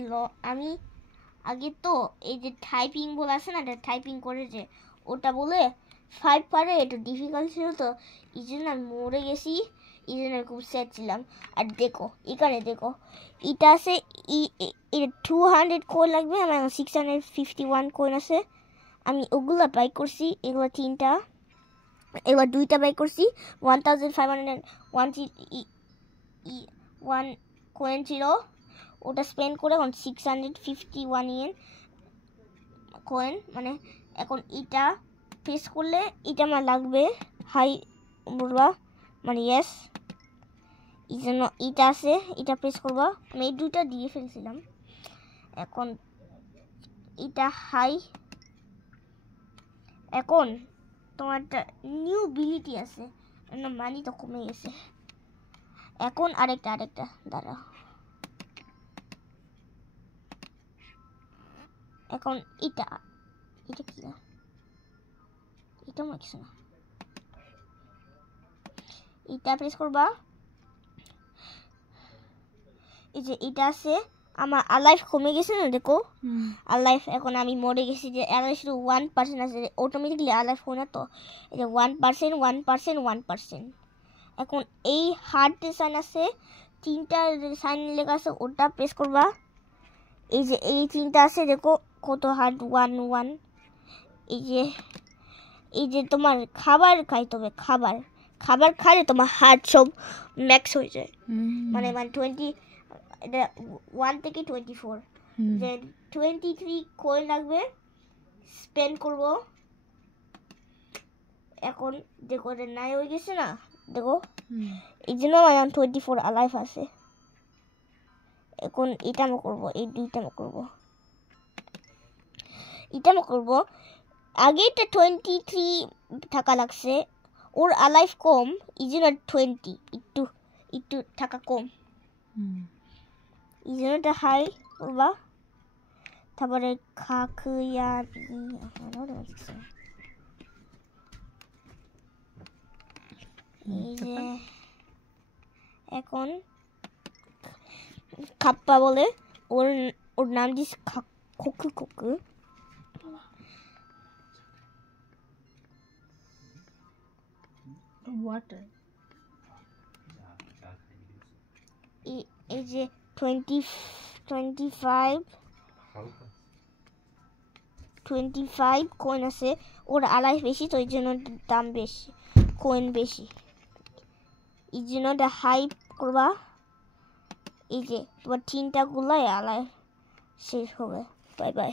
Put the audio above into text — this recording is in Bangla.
হ্যালো আমি আগে তো এই যে টাইপিং বলে আছে না টাইপিং করে যে ওটা বলে 5 পারে একটু ডিফিকাল্ট ছিল তো এই জন্য আমি মরে গেছি এই জন্য খুব স্যাড ছিলাম আর দেখো এখানে দেখো এটা আছে এটা 200 কয়েন লাগবে আমার 651 কয়েন আছে আমি ওগুলা বাই করছি এগুলো তিনটা এগুলো দুইটা বাই করছি 1501 কয়েন ছিল ওটা স্পেন্ড করে এখন 651 ইয়েন কয়েন মানে এখন এটা প্রেস করলে এটা আমার লাগবে হাই বলবা মানে ইয়েস এই জন্য এটা আছে এটা প্রেস করবা আমি এই দুইটা দিয়ে ফেলছিলাম এখন এটা হাই এখন তোমার একটা নিউ বিলিটি আছে মানি তো কমে গেছে এখন আরেকটা দাঁড়া এখন এটা কি না এটা মনে কিছু না এটা প্রেস করবা এই যে এটা আছে আমার আলাইফ কমে গেছে না দেখো আলাইফ এখন আমি মরে গেছি যে আলাইফ শুধু 1% আছে অটোমেটিক্যালি আলাইফ হয় না তো এই যে 1% এখন এই হার্ট সাইন আছে তিনটা সাইন লেখা আছে ওটা প্রেস করবা এই যে এই তিনটা আছে দেখো কত হার্ট 1 এই যে তোমার খাবার খাইতে হবে খাবার খাইলে তোমার হার্ট সব ম্যাক্স হয়ে যায় মানে 20 এটা 1 থেকে 24 যে 23 কয়েন লাগবে স্পেন্ড করব এখন দেখো এটা নাই হয়ে গেছে না দেখো এই জন্য আমার 24 আলাইফ আছে এখন এটা আমি করবো এই দুইটা আমি করবো আগে এটা 23 টাকা লাগছে ওর আলাইফ কম এই জন্য 20 একটু টাকা কম এই জন্য এটা হাই করবা তারপরে এই যে এখন খাপ্পা বলে ওর নাম দিস খোকু water এই যে 25 কয়েন আছে ওর আলাইফ বেশি তো এই জন্য দাম বেশি কয়েন বেশি এই জন্য হাই করবা এই যে তোমার তিনটা গুলাই আলাইফ শেষ হবে বাই